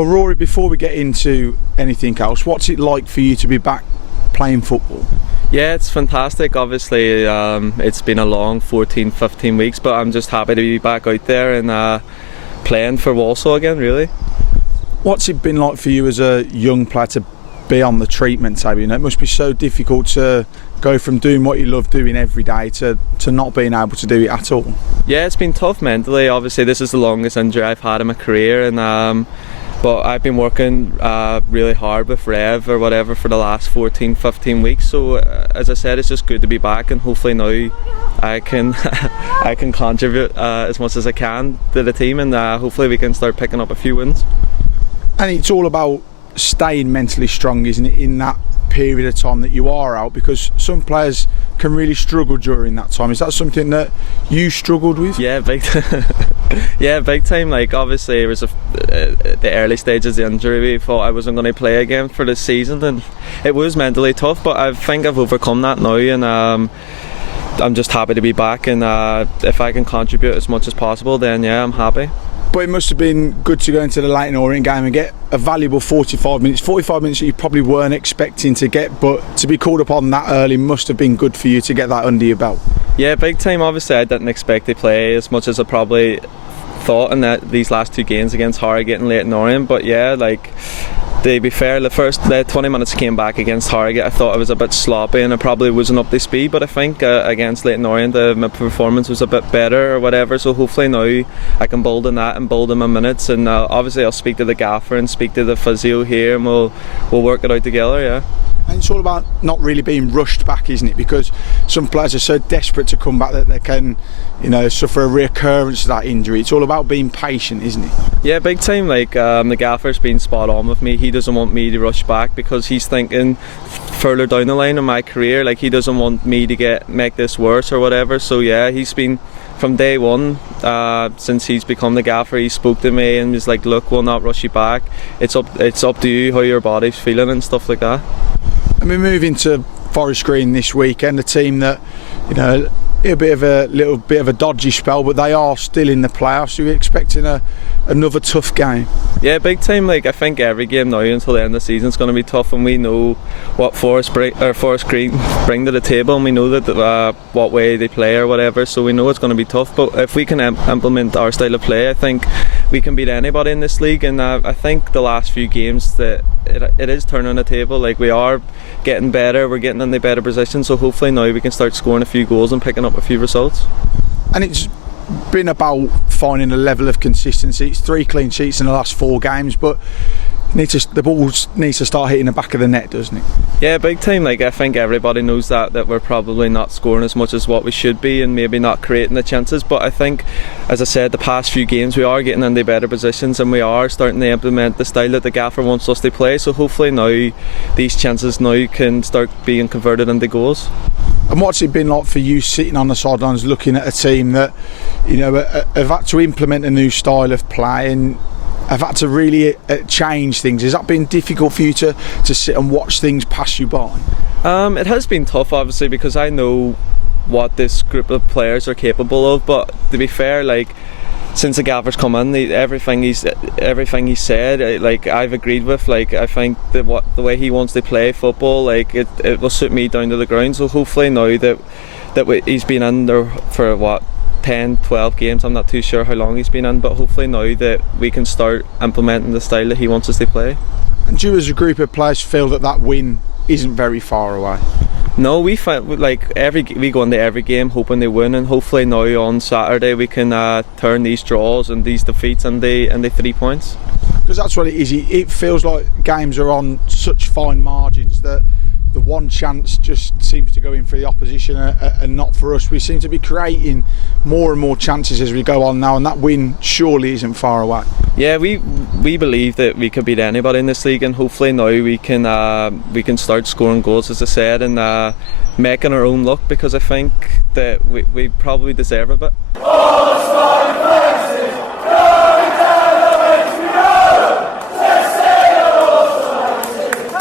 Well, Rory, before we get into anything else, what's it like for you to be back playing football? Yeah, it's fantastic. Obviously, it's been a long 14-15 weeks, but I'm just happy to be back out there and playing for Walsall again, really. What's it been like for you as a young player to be on the treatment table? You know, it must be so difficult to go from doing what you love doing every day to not being able to do it at all. Yeah, it's been tough mentally. Obviously, this is the longest injury I've had in my career, and but I've been working really hard with Rev or whatever for the last 14-15 weeks. So as I said, it's just good to be back, and hopefully now I can I can contribute as much as I can to the team, and hopefully we can start picking up a few wins. And it's all about staying mentally strong, isn't it, in that period of time that you are out, because some players can really struggle during that time. Is that something that you struggled with? Yeah, big time. Like, obviously it was the early stages of the injury. We thought I wasn't going to play again for the season, and it was mentally tough, but I think I've overcome that now, and I'm just happy to be back, and if I can contribute as much as possible, then yeah, I'm happy. But it must have been good to go into the Leyton Orient game and get a valuable 45 minutes that you probably weren't expecting to get, but to be called upon that early must have been good for you to get that under your belt. Yeah, big time. Obviously I didn't expect to play as much as I probably thought in these last two games against Harrogate and Leyton Orient, but yeah, like, to be fair, the 20 minutes came back against Harrogate, I thought I was a bit sloppy and I probably wasn't up to speed, but I think against Leyton Orient my performance was a bit better or whatever, so hopefully now I can build on that and build on my minutes, and obviously I'll speak to the gaffer and speak to the physio here, and we'll work it out together, yeah. And it's all about not really being rushed back, isn't it? Because some players are so desperate to come back that they can, you know, suffer a reoccurrence of that injury. It's all about being patient, isn't it? Yeah, big time. Like, the gaffer's been spot on with me. He doesn't want me to rush back because he's thinking further down the line in my career. Like, he doesn't want me to make this worse or whatever. So yeah, he's been, from day one, since he's become the gaffer, he spoke to me and was like, look, we'll not rush you back. It's up to you how your body's feeling and stuff like that. And we're moving to Forest Green this weekend, a team that, you know, a little bit of a dodgy spell, but they are still in the playoffs. So we're expecting another tough game. Yeah, big time. Like, I think every game now until the end of the season is going to be tough, and we know what Forest Green bring to the table, and we know that what way they play or whatever. So we know it's going to be tough. But if we can implement our style of play, I think we can beat anybody in this league. And I think the last few games that it is turning the table. Like, we are getting better, we're getting in the better position. So hopefully now we can start scoring a few goals and picking up a few results. And it's been about finding a level of consistency. It's 3 clean sheets in the last 4 games, but the ball needs to start hitting the back of the net, doesn't it? Yeah, big time. Like, I think everybody knows that we're probably not scoring as much as what we should be, and maybe not creating the chances, but I think, as I said, the past few games we are getting into better positions, and we are starting to implement the style that the gaffer wants us to play. So hopefully now these chances now can start being converted into goals. And what's it been like for you sitting on the sidelines looking at a team that, you know, have had to implement a new style of play and have had to really change things? Has that been difficult for you to sit and watch things pass you by? It has been tough, obviously, because I know what this group of players are capable of, but to be fair, like, since the gaffer's come in, everything he said, like, I've agreed with. Like, I think that the way he wants to play football, like, it will suit me down to the ground. So hopefully now that he's been in there for 10-12 games, I'm not too sure how long he's been in, but hopefully now that we can start implementing the style that he wants us to play. And do you, as a group of players, feel that win isn't very far away? No, we find, like, we go into every game hoping they win, and hopefully now on Saturday we can turn these draws and these defeats into 3 points. Because that's what it is. It feels like games are on such fine margins that the one chance just seems to go in for the opposition and not for us. We seem to be creating more and more chances as we go on now, and that win surely isn't far away. Yeah, we believe that we can beat anybody in this league, and hopefully now we can start scoring goals, as I said, and making our own luck, because I think that we probably deserve a bit.